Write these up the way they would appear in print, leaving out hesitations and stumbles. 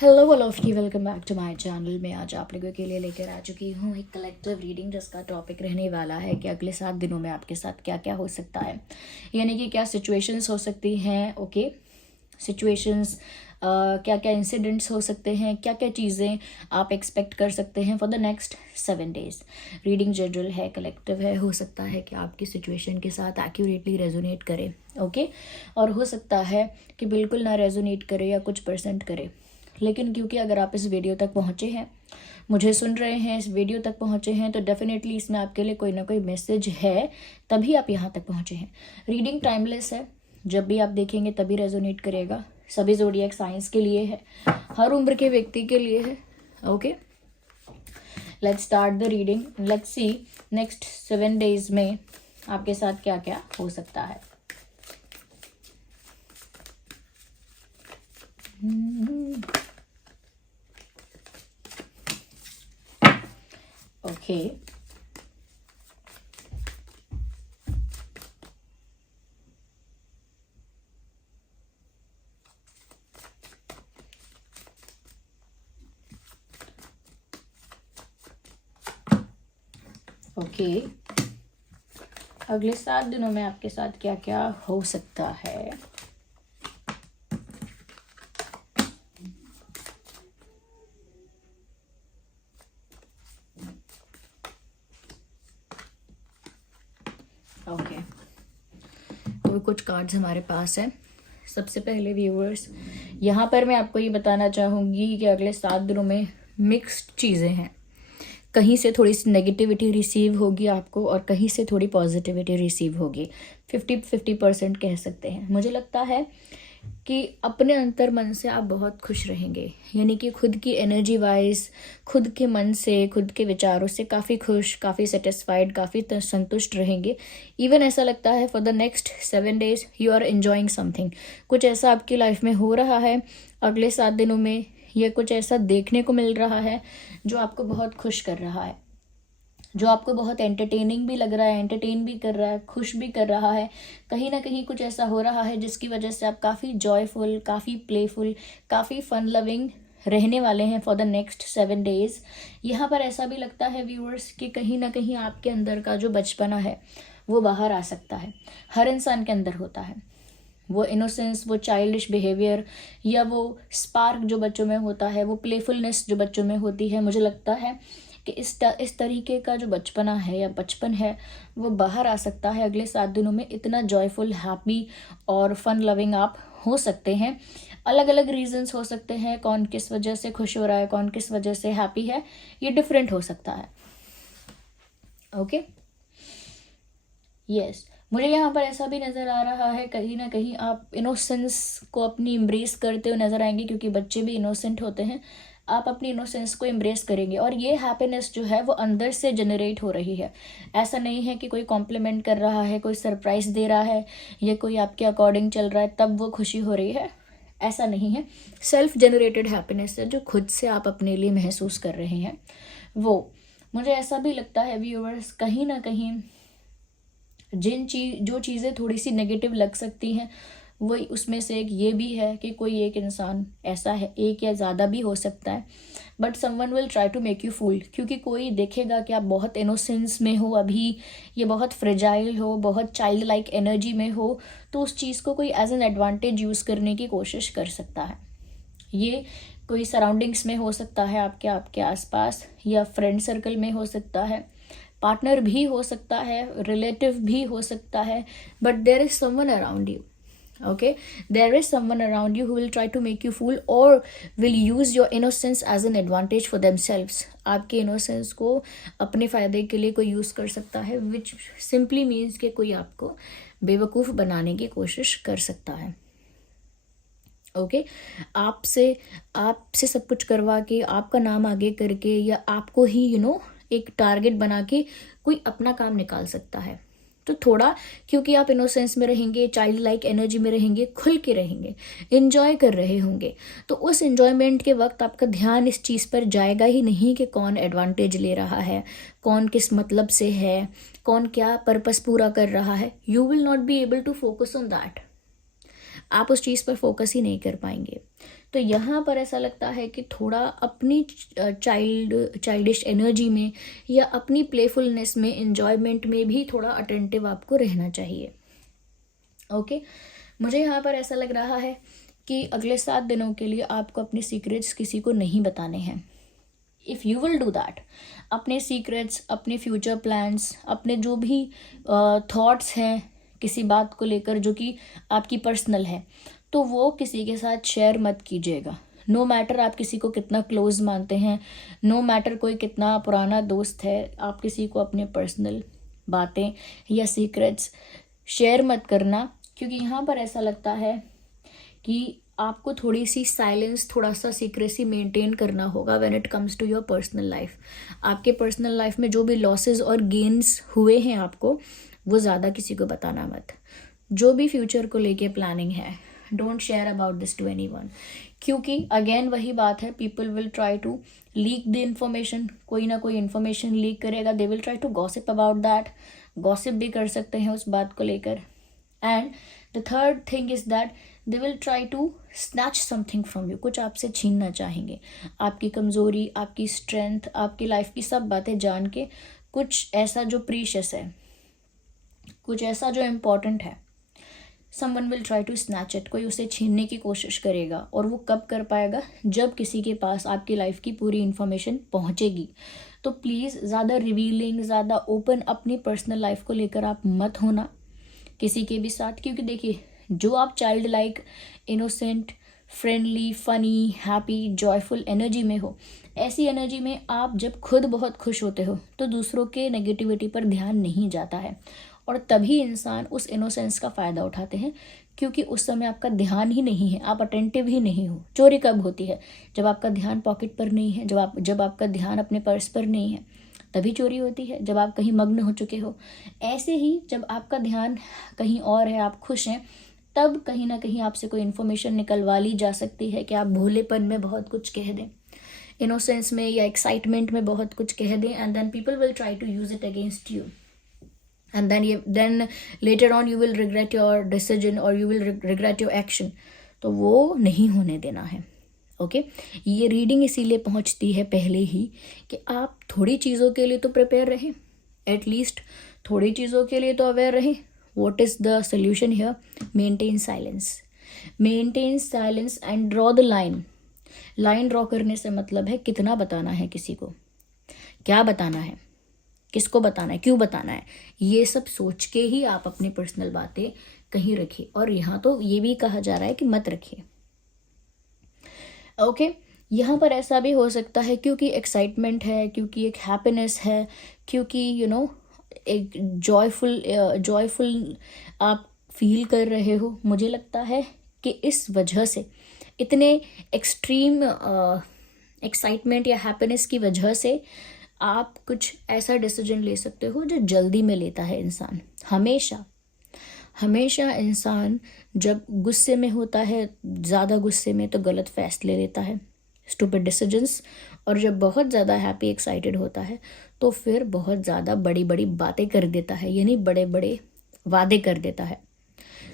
Hello all of you, welcome back to my channel. मैं आज आप लोगों के लिए लेकर आ चुकी हूँ एक कलेक्टिव रीडिंग, जिसका टॉपिक रहने वाला है कि अगले 7 दिनों में आपके साथ क्या क्या हो सकता है, यानी कि क्या सिचुएशंस हो सकती हैं। ओके, सिचुएशंस, क्या क्या इंसिडेंट्स हो सकते हैं, क्या क्या चीज़ें आप एक्सपेक्ट कर सकते हैं for the next 7 days. Reading general है, कलेक्टिव है, हो सकता है कि आपकी सिचुएशन के साथ एक्यूरेटली रेजोनेट करे। ओके, और हो सकता है कि बिल्कुल ना रेजोनेट करे या कुछ परसेंट करे। लेकिन क्योंकि अगर आप इस वीडियो तक पहुँचे हैं, मुझे सुन रहे हैं, इस वीडियो तक पहुँचे हैं, तो डेफिनेटली इसमें आपके लिए कोई ना कोई मैसेज है, तभी आप यहाँ तक पहुँचे हैं। रीडिंग टाइमलेस है, जब भी आप देखेंगे तभी रेजोनेट करेगा। सभी ज़ोडिएक साइंस के लिए है, हर उम्र के व्यक्ति के लिए है। Okay, let's start the reading. Let's see next 7 days में आपके साथ क्या क्या हो सकता है। ओके, ओके, अगले 7 दिनों में आपके साथ क्या क्या हो सकता है। ओके, तो कुछ कार्ड्स हमारे पास हैं। सबसे पहले व्यूअर्स, यहाँ पर मैं आपको ये बताना चाहूँगी कि अगले 7 दिनों में मिक्स्ड चीज़ें हैं। कहीं से थोड़ी सी नेगेटिविटी रिसीव होगी आपको और कहीं से थोड़ी पॉजिटिविटी रिसीव होगी। 50-50% कह सकते हैं। मुझे लगता है कि अपने अंतर मन से आप बहुत खुश रहेंगे, यानी कि खुद की एनर्जी वाइज, खुद के मन से, खुद के विचारों से काफ़ी खुश, काफ़ी सेटिस्फाइड, काफ़ी संतुष्ट रहेंगे। इवन ऐसा लगता है for the next 7 days you are enjoying something. कुछ ऐसा आपकी लाइफ में हो रहा है अगले 7 दिनों में, या कुछ ऐसा देखने को मिल रहा है जो आपको बहुत खुश कर रहा है, जो आपको बहुत एंटरटेनिंग भी लग रहा है, एंटरटेन भी कर रहा है, खुश भी कर रहा है। कहीं ना कहीं कुछ ऐसा हो रहा है जिसकी वजह से आप काफ़ी जॉयफुल, काफ़ी प्लेफुल, काफ़ी फन लविंग रहने वाले हैं फॉर द नेक्स्ट 7 डेज। यहाँ पर ऐसा भी लगता है व्यूअर्स कि कहीं ना कहीं आपके अंदर का जो बचपना है वो बाहर आ सकता है। हर इंसान के अंदर होता है वो इनोसेंस, वो चाइल्डिश बिहेवियर, या वो स्पार्क जो बच्चों में होता है, वो प्लेफुलनेस जो बच्चों में होती है। मुझे लगता है कि इस तरीके का जो बचपना है या बचपन है वो बाहर आ सकता है अगले 7 दिनों में। इतना जॉयफुल, हैप्पी और फन लविंग आप हो सकते हैं। अलग अलग रीजंस हो सकते हैं, कौन किस वजह से खुश हो रहा है, कौन किस वजह से हैप्पी है, ये डिफरेंट हो सकता है। ओके, यस, मुझे यहाँ पर ऐसा भी नज़र आ रहा है कहीं ना कहीं आप इनोसेंस को अपनी इम्ब्रेस करते हुए नज़र आएंगे, क्योंकि बच्चे भी इनोसेंट होते हैं। आप अपनी इनोसेंस को इम्ब्रेस करेंगे और ये हैप्पीनेस जो है वो अंदर से जनरेट हो रही है। ऐसा नहीं है कि कोई कॉम्प्लीमेंट कर रहा है, कोई सरप्राइज़ दे रहा है, या कोई आपके अकॉर्डिंग चल रहा है तब वो खुशी हो रही है। ऐसा नहीं है, सेल्फ जनरेटेड हैप्पीनेस है जो खुद से आप अपने लिए महसूस कर रहे हैं वो। मुझे ऐसा भी लगता है व्यूअर्स, कहीं ना कहीं जो चीज़ें थोड़ी सी नेगेटिव लग सकती हैं, वही उसमें से एक ये भी है कि कोई एक इंसान ऐसा है, एक या ज़्यादा भी हो सकता है, but someone will try to make you fool. क्योंकि कोई देखेगा कि आप बहुत इनोसेंस में हो अभी, ये बहुत फ्रेजाइल हो, बहुत चाइल्ड लाइक एनर्जी में हो, तो उस चीज़ को कोई एज एन एडवांटेज यूज़ करने की कोशिश कर सकता है। ये कोई सराउंडिंग्स में हो सकता है, आपके आसपास, या फ्रेंड सर्कल में हो सकता है, पार्टनर भी हो सकता है, रिलेटिव भी हो सकता है, but there is someone around you. Okay, there is someone around you who will try to make you fool or will use your innocence as an advantage for themselves. आपके innocence को अपने फ़ायदे के लिए कोई यूज़ कर सकता है, विच सिंपली मीन्स कि कोई आपको बेवकूफ़ बनाने की कोशिश कर सकता है। ओके, आपसे सब कुछ करवा के, आपका नाम आगे करके, या आपको ही एक टारगेट बना के कोई अपना काम निकाल सकता है। तो थोड़ा, क्योंकि आप इनोसेंस में रहेंगे, चाइल्ड लाइक एनर्जी में रहेंगे, खुल के रहेंगे, इंजॉय कर रहे होंगे, तो उस इंजॉयमेंट के वक्त आपका ध्यान इस चीज़ पर जाएगा ही नहीं कि कौन एडवांटेज ले रहा है, कौन किस मतलब से है, कौन क्या पर्पस पूरा कर रहा है। You will not be able to focus on that. आप उस चीज़ पर फोकस ही नहीं कर पाएंगे। तो यहाँ पर ऐसा लगता है कि थोड़ा अपनी चाइल्डिश एनर्जी में या अपनी प्लेफुलनेस में, एन्जॉयमेंट में भी थोड़ा अटेंटिव आपको रहना चाहिए। ओके, मुझे यहाँ पर ऐसा लग रहा है कि अगले 7 दिनों के लिए आपको अपने सीक्रेट्स किसी को नहीं बताने हैं। If you will do that, अपने सीक्रेट्स, अपने फ्यूचर प्लान्स, अपने जो भी थॉट्स हैं किसी बात को लेकर जो कि आपकी पर्सनल है, तो वो किसी के साथ शेयर मत कीजिएगा। नो मैटर आप किसी को कितना क्लोज मानते हैं, नो मैटर कोई कितना पुराना दोस्त है, आप किसी को अपने पर्सनल बातें या सीक्रेट्स शेयर मत करना, क्योंकि यहाँ पर ऐसा लगता है कि आपको थोड़ी सी साइलेंस, थोड़ा सा सीक्रेसी मेंटेन करना होगा when it comes to your personal life. आपके पर्सनल लाइफ में जो भी लॉसेस और गेन्स हुए हैं आपको, वो ज़्यादा किसी को बताना मत। जो भी फ्यूचर को लेके प्लानिंग है, don't share about this to anyone, क्योंकि अगेन वही बात है, people will try to leak the information. कोई ना कोई इन्फॉर्मेशन लीक करेगा, they will try to gossip about that, gossip भी कर सकते हैं उस बात को लेकर। And the third thing is that they will try to snatch something from you, कुछ आपसे छीनना चाहेंगे, आपकी कमज़ोरी, आपकी स्ट्रेंथ, आपकी लाइफ की सब बातें जान के, कुछ ऐसा जो प्रीशियस है, कुछ ऐसा जो इम्पॉर्टेंट है, someone will try to snatch it, कोई उसे छीनने की कोशिश करेगा। और वो कब कर पाएगा? जब किसी के पास आपकी लाइफ की पूरी इन्फॉर्मेशन पहुंचेगी। तो प्लीज़ ज़्यादा रिवीलिंग, ज़्यादा ओपन अपनी पर्सनल लाइफ को लेकर आप मत होना किसी के भी साथ, क्योंकि देखिए, जो आप child like, innocent, friendly, funny, happy, joyful energy में हो, ऐसी एनर्जी में आप जब खुद बहुत खुश होते हो तो दूसरों के नेगेटिविटी पर ध्यान नहीं जाता है, और तभी इंसान उस इनोसेंस का फ़ायदा उठाते हैं, क्योंकि उस समय आपका ध्यान ही नहीं है, आप अटेंटिव ही नहीं हो। चोरी कब होती है? जब आपका ध्यान पॉकेट पर नहीं है, जब आपका ध्यान अपने पर्स पर नहीं है, तभी चोरी होती है, जब आप कहीं मग्न हो चुके हो। ऐसे ही जब आपका ध्यान कहीं और है, आप खुश हैं, तब कहीं ना कहीं आपसे कोई इन्फॉर्मेशन निकलवा ली जा सकती है कि आप भोलेपन में बहुत कुछ कह दें, इनोसेंस में या एक्साइटमेंट में बहुत कुछ कह दें, and then people will try to use it against you, and then later on you will regret your decision or you will regret your action। तो वो नहीं होने देना है। ओके, ये रीडिंग इसीलिए पहुंचती है पहले ही कि आप थोड़ी चीज़ों के लिए तो प्रिपेयर रहें, एटलीस्ट थोड़ी चीज़ों के लिए तो अवेयर रहें। What is the solution here? Maintain silence, maintain silence and draw the line. Line draw करने से मतलब है कितना बताना है किसी को, क्या बताना है, किसको बताना है, क्यों बताना है, ये सब सोच के ही आप अपनी पर्सनल बातें कहीं रखिए। और यहाँ तो ये भी कहा जा रहा है कि मत रखिए। ओके, यहाँ पर ऐसा भी हो सकता है क्योंकि एक्साइटमेंट है, क्योंकि एक हैप्पीनेस है, क्योंकि एक जॉयफुल आप फील कर रहे हो। मुझे लगता है कि इस वजह से, इतने एक्सट्रीम एक्साइटमेंट या हैप्पीनेस की वजह से आप कुछ ऐसा डिसीजन ले सकते हो जो जल्दी में लेता है इंसान। हमेशा इंसान जब गुस्से में होता है, ज़्यादा गुस्से में, तो गलत फैसले लेता है, स्टूपिड डिसीजंस। और जब बहुत ज़्यादा हैप्पी, एक्साइटेड होता है तो फिर बहुत ज़्यादा बड़ी बड़ी बातें कर देता है, यानी बड़े बड़े वादे कर देता है।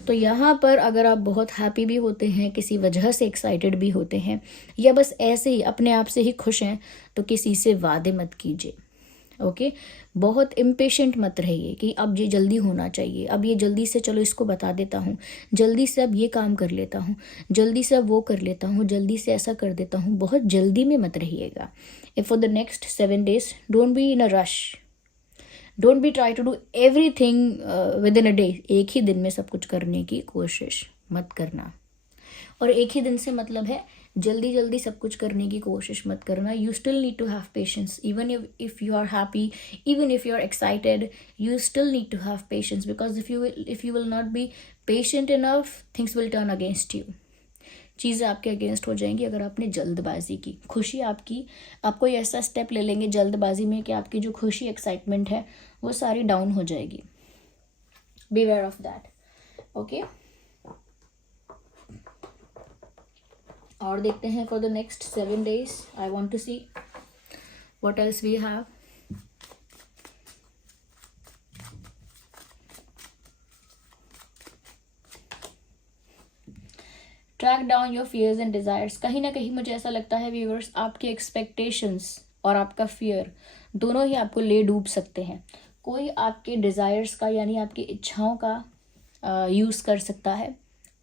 तो यहाँ पर अगर आप बहुत हैप्पी भी होते हैं, किसी वजह से एक्साइटेड भी होते हैं, या बस ऐसे ही अपने आप से ही खुश हैं, तो किसी से वादे मत कीजिए। ओके, बहुत इम्पेशेंट मत रहिए कि अब ये जल्दी होना चाहिए, अब ये जल्दी से चलो इसको बता देता हूँ, जल्दी से अब ये काम कर लेता हूँ, जल्दी से अब वो कर लेता हूँ, जल्दी से ऐसा कर देता हूँ। बहुत जल्दी में मत रहिएगा। If for the next 7 days don't be in a rush, don't be try to do everything within a day. एक ही दिन में सब कुछ करने की कोशिश मत करना। और एक ही दिन से मतलब है जल्दी जल्दी सब कुछ करने की कोशिश मत करना। You still need to have patience, even if you are happy, even if you are excited, you still need to have patience, because if you will not be patient enough, things will turn against you. चीज़ें आपके against हो जाएंगी अगर आपने जल्दबाजी की। खुशी आपकी, आप कोई ऐसा स्टेप ले लेंगे जल्दबाजी में कि आपकी जो खुशी, एक्साइटमेंट है, वो सारी डाउन हो जाएगी। Be aware of that. Okay, और देखते हैं for the next 7 days। I want to see what else we have। Track down your fears and desires. कहीं ना कहीं मुझे ऐसा लगता है व्यूअर्स, आपके एक्सपेक्टेशंस और आपका फियर दोनों ही आपको ले डूब सकते हैं। कोई आपके डिज़ायर्स का यानी आपकी इच्छाओं का यूज़ कर सकता है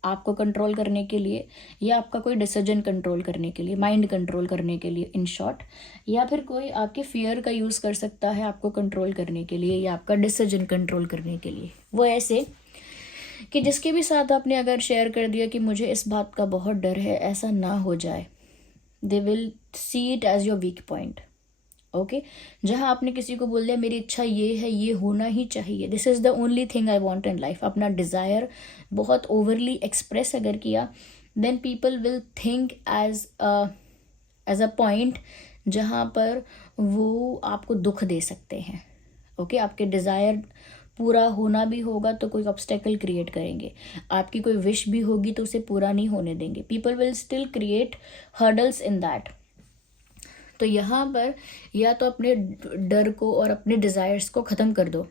आपको कंट्रोल करने के लिए, या आपका कोई डिसीजन कंट्रोल करने के लिए, माइंड कंट्रोल करने के लिए इन शॉर्ट, या फिर कोई आपके फियर का यूज़ कर सकता है आपको कंट्रोल करने के लिए या आपका डिसीजन कंट्रोल करने के लिए। वो ऐसे कि जिसके भी साथ आपने अगर शेयर कर दिया कि मुझे इस बात का बहुत डर है, ऐसा ना हो जाए, they will see it as your weak point. Okay, जहाँ आपने किसी को बोल दिया मेरी इच्छा ये है, ये होना ही चाहिए, this is the only thing I want in life, अपना डिज़ायर बहुत ओवरली एक्सप्रेस अगर किया, then people will think as a point जहाँ पर वो आपको दुख दे सकते हैं। ओके, आपके डिज़ायर पूरा होना भी होगा तो कोई ऑब्स्टेकल क्रिएट करेंगे, आपकी कोई विश भी होगी तो उसे पूरा नहीं होने देंगे। People will still create hurdles in that. तो यहाँ पर या तो अपने डर को और अपने डिज़ायर्स को ख़त्म कर दो,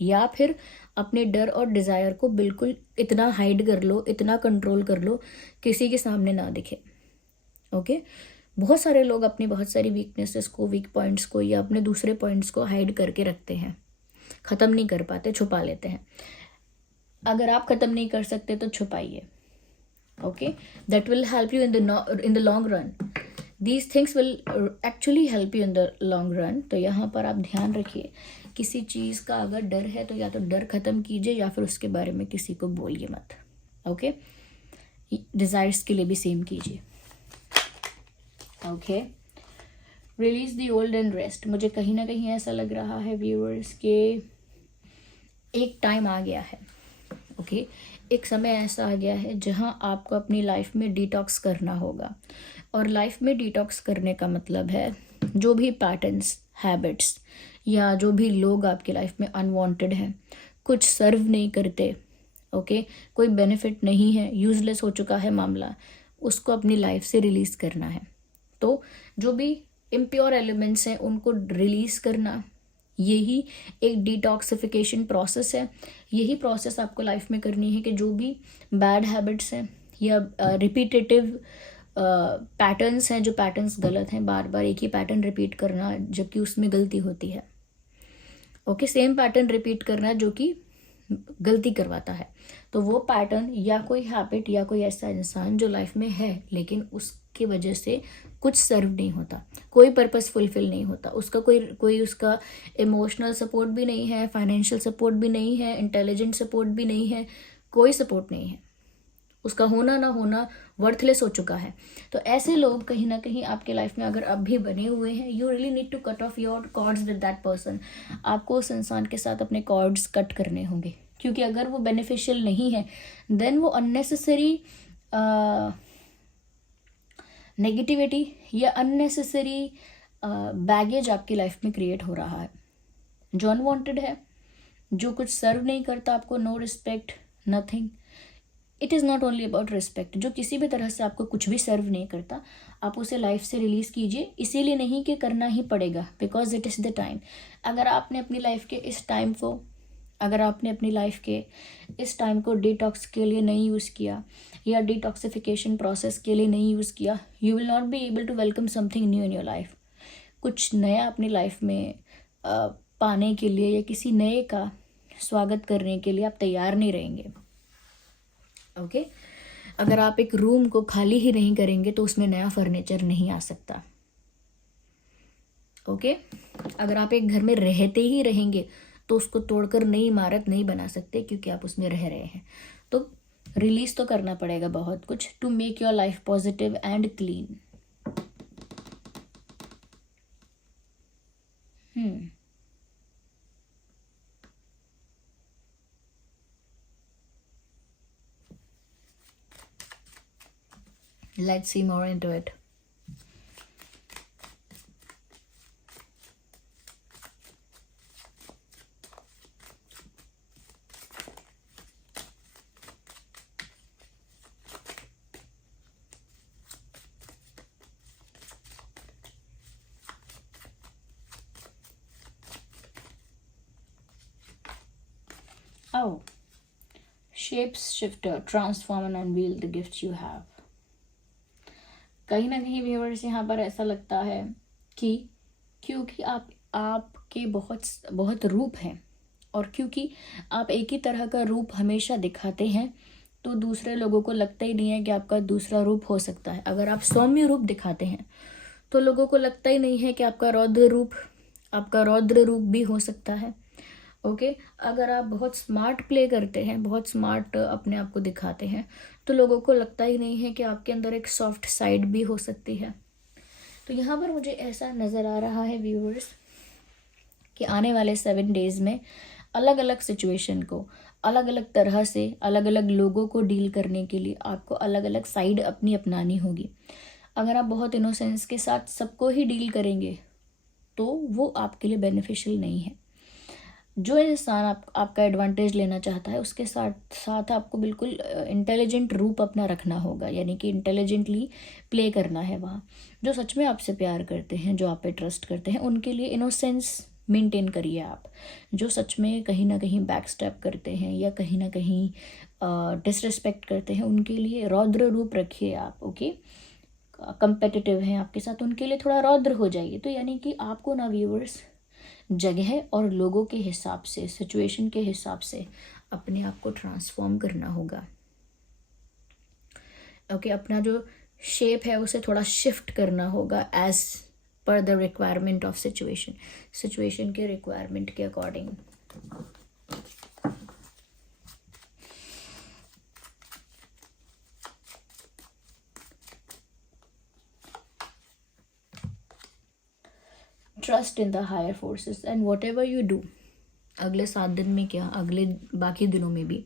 या फिर अपने डर और डिज़ायर को बिल्कुल इतना हाइड कर लो, इतना कंट्रोल कर लो किसी के सामने ना दिखे। ओके, बहुत सारे लोग अपनी बहुत सारी वीकनेसेस को, वीक पॉइंट्स को या अपने दूसरे पॉइंट्स को हाइड करके रखते हैं, ख़त्म नहीं कर पाते, छुपा लेते हैं। अगर आप ख़त्म नहीं कर सकते तो छुपाइए। Okay, that will help you in the long run. These things will actually help you in the long run। तो यहाँ पर आप ध्यान रखिए, किसी चीज़ का अगर डर है तो या तो डर ख़त्म कीजिए या फिर उसके बारे में किसी को बोलिए मत। ओके, डिज़ायर्स के लिए भी सेम कीजिए। Okay, release the old and rest. मुझे कहीं ना कहीं ऐसा लग रहा है व्यूअर्स के एक टाइम आ गया है। ओके, एक समय ऐसा आ गया है जहाँ आपको अपनी लाइफ में डिटॉक्स करना होगा। और लाइफ में डिटॉक्स करने का मतलब है जो भी पैटर्न्स, हैबिट्स या जो भी लोग आपकी लाइफ में अनवांटेड हैं, कुछ सर्व नहीं करते, ओके, कोई बेनिफिट नहीं है, यूजलेस हो चुका है मामला, उसको अपनी लाइफ से रिलीज़ करना है। तो जो भी इम्प्योर एलिमेंट्स हैं उनको रिलीज़ करना, यही एक डिटॉक्सिफिकेशन प्रोसेस है। यही प्रोसेस आपको लाइफ में करनी है कि जो भी बैड हैबिट्स हैं या रिपीटेटिव पैटर्न्स हैं, जो पैटर्न्स गलत हैं, बार बार एक ही पैटर्न रिपीट करना जबकि उसमें गलती होती है। ओके, सेम पैटर्न रिपीट करना जो कि गलती करवाता है। तो वो पैटर्न या कोई हैबिट या कोई ऐसा इंसान जो लाइफ में है लेकिन उसकी वजह से कुछ सर्व नहीं होता, कोई पर्पस फुलफिल नहीं होता, उसका कोई उसका इमोशनल सपोर्ट भी नहीं है, फाइनेंशियल सपोर्ट भी नहीं है, इंटेलिजेंट सपोर्ट भी नहीं है, कोई सपोर्ट नहीं है, उसका होना ना होना वर्थलेस हो चुका है। तो ऐसे लोग कहीं ना कहीं आपके लाइफ में अगर अब भी बने हुए हैं, you really need to cut off your cords with that person. आपको उस इंसान के साथ अपने कॉर्ड्स कट करने होंगे, क्योंकि अगर वो बेनिफिशियल नहीं है देन वो अननेसेसरी नेगेटिविटी या अननेसेसरी बैगेज आपकी लाइफ में क्रिएट हो रहा है, जो अनवांटेड है, जो कुछ सर्व नहीं करता आपको, no respect, nothing. It is not only about respect, जो किसी भी तरह से आपको कुछ भी सर्व नहीं करता, आप उसे लाइफ से रिलीज़ कीजिए। इसीलिए नहीं कि करना ही पड़ेगा, because it is the time. अगर आपने अपनी लाइफ के इस टाइम को, अगर आपने अपनी लाइफ के इस टाइम को डिटॉक्स के लिए नहीं यूज़ किया या डिटॉक्सिफिकेशन प्रोसेस के लिए नहीं यूज़ किया, you will not be able to welcome something new in your life. कुछ नया अपनी लाइफ में पाने के लिए या किसी नए का स्वागत करने के लिए आप तैयार नहीं रहेंगे। ओके, अगर आप एक रूम को खाली ही नहीं करेंगे तो उसमें नया फर्नीचर नहीं आ सकता। ओके, अगर आप एक घर में रहते ही रहेंगे तो उसको तोड़कर नई इमारत नहीं बना सकते, क्योंकि आप उसमें रह रहे हैं। तो रिलीज तो करना पड़ेगा बहुत कुछ to make your life positive and clean. Let's see more into it. Oh, shapes shifter, transform and unveil the gifts you have. कहीं ना कहीं व्यूअर्स यहाँ पर ऐसा लगता है कि क्योंकि आपके बहुत बहुत रूप हैं और क्योंकि आप एक ही तरह का रूप हमेशा दिखाते हैं, तो दूसरे लोगों को लगता ही नहीं है कि आपका दूसरा रूप हो सकता है। अगर आप सौम्य रूप दिखाते हैं तो लोगों को लगता ही नहीं है कि आपका रौद्र रूप भी हो सकता है। ओके, अगर आप बहुत स्मार्ट प्ले करते हैं, बहुत स्मार्ट अपने आप को दिखाते हैं, तो लोगों को लगता ही नहीं है कि आपके अंदर एक सॉफ्ट साइड भी हो सकती है। तो यहाँ पर मुझे ऐसा नज़र आ रहा है व्यूअर्स कि आने वाले 7 डेज में अलग अलग सिचुएशन को अलग अलग तरह से, अलग अलग लोगों को डील करने के लिए आपको अलग अलग साइड अपनी अपनानी होगी। अगर आप बहुत इनोसेंस के साथ सबको ही डील करेंगे तो वो आपके लिए बेनिफिशियल नहीं है। जो इंसान आपका एडवांटेज लेना चाहता है उसके साथ साथ आपको बिल्कुल इंटेलिजेंट रूप अपना रखना होगा, यानी कि इंटेलिजेंटली प्ले करना है। वहाँ जो सच में आपसे प्यार करते हैं, जो आप पे ट्रस्ट करते हैं, उनके लिए इनोसेंस मेंटेन करिए आप। जो सच में कहीं ना कहीं बैक स्टेप करते हैं या कहीं ना कहीं डिसरिस्पेक्ट करते हैं, उनके लिए रौद्र रूप रखिए आप। ओके, कंपेटिटिव हैं आपके साथ, उनके लिए थोड़ा रौद्र हो जाइए। तो यानी कि आपको ना व्यूअर्स जगह और लोगों के हिसाब से, सिचुएशन के हिसाब से अपने आप को ट्रांसफॉर्म करना होगा। ओके, अपना जो शेप है उसे थोड़ा शिफ्ट करना होगा as per the requirement of situation के रिक्वायरमेंट के according. Trust in the higher forces and whatever you do. अगले 7 दिन में क्या, अगले बाकी दिनों में भी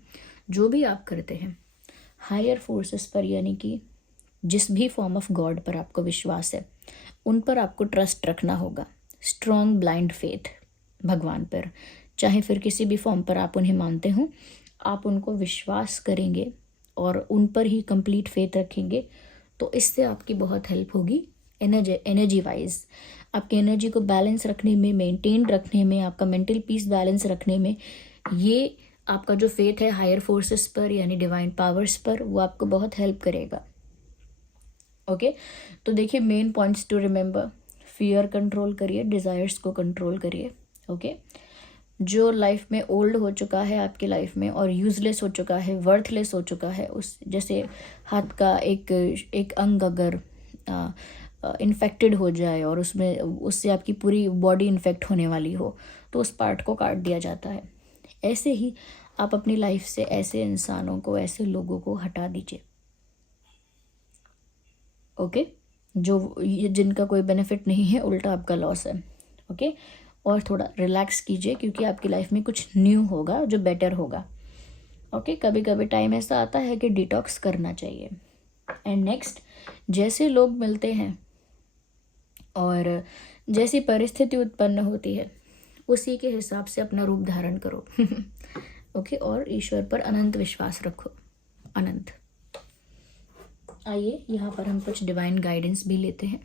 जो भी आप करते हैं, हायर फोर्सेस पर, यानी कि जिस भी फॉर्म ऑफ गॉड पर आपको विश्वास है, उन पर आपको ट्रस्ट रखना होगा। स्ट्रॉन्ग ब्लाइंड फेथ भगवान पर, चाहे फिर किसी भी फॉर्म पर आप उन्हें मानते हो, आप उनको विश्वास करेंगे और उन पर ही कंप्लीट फेथ रखेंगे, तो इससे आपकी बहुत हेल्प होगी एनर्जी वाइज। आपकी एनर्जी को बैलेंस रखने में, मेंटेन रखने में, आपका मेंटल पीस बैलेंस रखने में, ये आपका जो फेथ है हायर फोर्सेस पर यानी डिवाइन पावर्स पर, वो आपको बहुत हेल्प करेगा। ओके, तो देखिए main points to remember, fear control करिए, डिज़ायर्स को कंट्रोल करिए। ओके, जो लाइफ में ओल्ड हो चुका है आपकी लाइफ में और यूजलेस हो चुका है, वर्थलेस हो चुका है, उस जैसे हाथ का एक अंग अगर इन्फेक्टेड हो जाए और उससे आपकी पूरी बॉडी इन्फेक्ट होने वाली हो, तो उस पार्ट को काट दिया जाता है। ऐसे ही आप अपनी लाइफ से ऐसे इंसानों को, ऐसे लोगों को हटा दीजिए। ओके, जिनका कोई बेनिफिट नहीं है, उल्टा आपका लॉस है। ओके, और थोड़ा रिलैक्स कीजिए क्योंकि आपकी लाइफ में कुछ न्यू होगा जो बेटर होगा। ओके, कभी कभी टाइम ऐसा आता है कि डिटॉक्स करना चाहिए। एंड नेक्स्ट, जैसे लोग मिलते हैं और जैसी परिस्थिति उत्पन्न होती है, उसी के हिसाब से अपना रूप धारण करो। ओके, और ईश्वर पर अनंत विश्वास रखो, अनंत। आइए यहाँ पर हम कुछ डिवाइन गाइडेंस भी लेते हैं।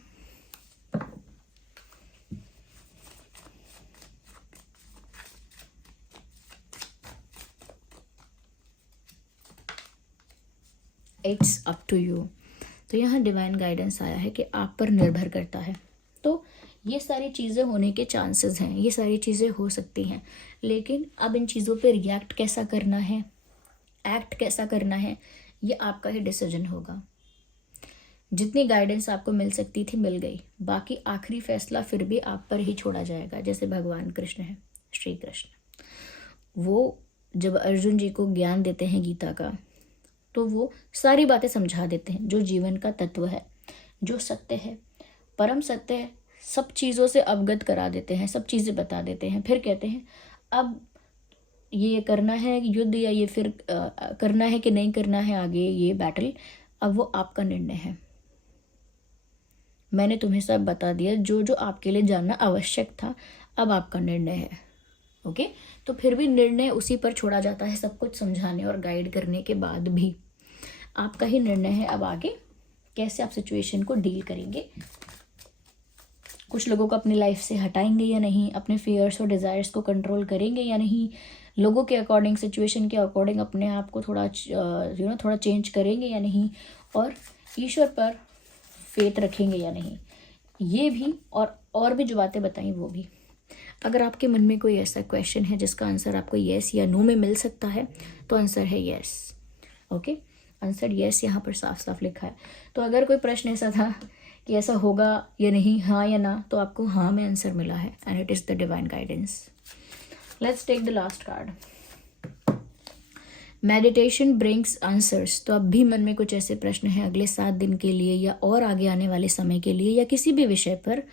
It's up to you. तो यहाँ डिवाइन गाइडेंस आया है कि आप पर निर्भर करता है। तो ये सारी चीज़ें होने के चांसेस हैं, ये सारी चीज़ें हो सकती हैं, लेकिन अब इन चीज़ों पे रिएक्ट कैसा करना है, एक्ट कैसा करना है, ये आपका ही डिसीजन होगा। जितनी गाइडेंस आपको मिल सकती थी मिल गई, बाकी आखिरी फैसला फिर भी आप पर ही छोड़ा जाएगा। जैसे भगवान कृष्ण है, श्री कृष्ण, वो जब अर्जुन जी को ज्ञान देते हैं गीता का, तो वो सारी बातें समझा देते हैं, जो जीवन का तत्व है, जो सत्य है, परम सत्य है, सब चीज़ों से अवगत करा देते हैं, सब चीज़ें बता देते हैं। फिर कहते हैं अब ये करना है युद्ध, या ये फिर करना है कि नहीं करना है आगे ये बैटल, अब वो आपका निर्णय है। मैंने तुम्हें सब बता दिया, जो जो आपके लिए जानना आवश्यक था, अब आपका निर्णय है। ओके, तो फिर भी निर्णय उसी पर छोड़ा जाता है, सब कुछ समझाने और गाइड करने के बाद भी आपका ही निर्णय है अब आगे कैसे आप सिचुएशन को डील करेंगे। कुछ लोगों को अपनी लाइफ से हटाएंगे या नहीं, अपने फियर्स और डिज़ायर्स को कंट्रोल करेंगे या नहीं, लोगों के अकॉर्डिंग, सिचुएशन के अकॉर्डिंग अपने आप को थोड़ा थोड़ा चेंज करेंगे या नहीं, और ईश्वर पर फेथ रखेंगे या नहीं, ये भी और भी जो बातें बताई वो भी। अगर आपके मन में कोई ऐसा क्वेश्चन है जिसका आंसर आपको येस या नो में मिल सकता है तो आंसर है येस। ओके, आंसर येस यहाँ पर साफ साफ लिखा है। तो अगर कोई प्रश्न ऐसा था कि ऐसा होगा या नहीं, हाँ या ना, तो आपको हाँ में आंसर मिला है and it is the divine guidance. Let's take the last card. Meditation brings answers. तो अब भी मन में कुछ ऐसे प्रश्न हैं अगले 7 दिन के लिए या और आगे आने वाले समय के लिए या किसी भी विषय पर,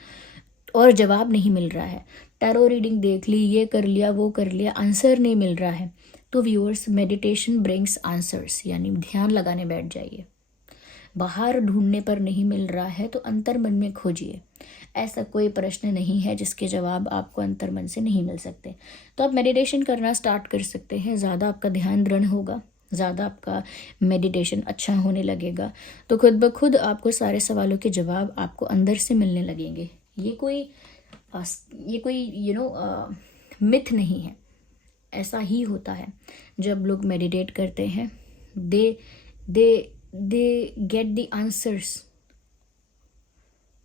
और जवाब नहीं मिल रहा है। टैरो रीडिंग देख ली, ये कर लिया, वो कर लिया, आंसर नहीं मिल रहा है, तो व्यूअर्स मेडिटेशन ब्रिंग्स आंसर्स, यानी ध्यान लगाने बैठ जाइए। बाहर ढूंढने पर नहीं मिल रहा है तो अंतर मन में खोजिए। ऐसा कोई प्रश्न नहीं है जिसके जवाब आपको अंतर मन से नहीं मिल सकते। तो आप मेडिटेशन करना स्टार्ट कर सकते हैं। ज़्यादा आपका ध्यान दृढ़ होगा, ज़्यादा आपका मेडिटेशन अच्छा होने लगेगा, तो खुद ब खुद आपको सारे सवालों के जवाब आपको अंदर से मिलने लगेंगे। ये कोई मिथ नहीं है, ऐसा ही होता है। जब लोग मेडिटेट करते हैं they get the answers,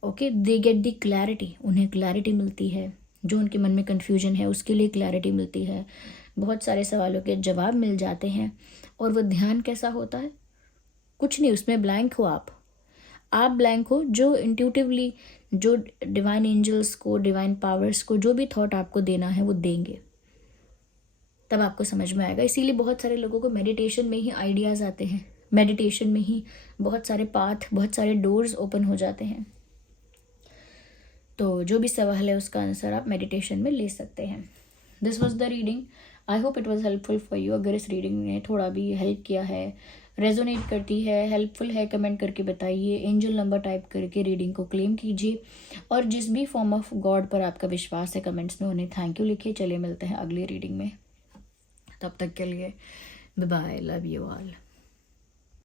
okay, they get the clarity, उन्हें क्लैरिटी मिलती है। जो उनके मन में कन्फ्यूजन है उसके लिए क्लैरिटी मिलती है, बहुत सारे सवालों के जवाब मिल जाते हैं। और वो ध्यान कैसा होता है? कुछ नहीं, उसमें ब्लैंक हो आप ब्लैंक हो। जो इंट्यूटिवली, जो डिवाइन एंजल्स को, डिवाइन पावर्स को जो भी थॉट आपको देना है वो देंगे, तब आपको समझ में आएगा। इसीलिए बहुत सारे लोगों को मेडिटेशन में ही आइडियाज़ आते हैं, मेडिटेशन में ही बहुत सारे पाथ, बहुत सारे डोर्स ओपन हो जाते हैं। तो जो भी सवाल है उसका आंसर आप मेडिटेशन में ले सकते हैं। This was the reading, I hope it was helpful for you. अगर इस रीडिंग ने थोड़ा भी हेल्प किया है, रेजोनेट करती है, हेल्पफुल है, कमेंट करके बताइए। एंजल नंबर टाइप करके रीडिंग को क्लेम कीजिए, और जिस भी फॉर्म ऑफ गॉड पर आपका विश्वास है कमेंट्स में उन्हें थैंक यू लिखिए। चलिए मिलते हैं अगली रीडिंग में, तब तक के लिए bye bye, love you all.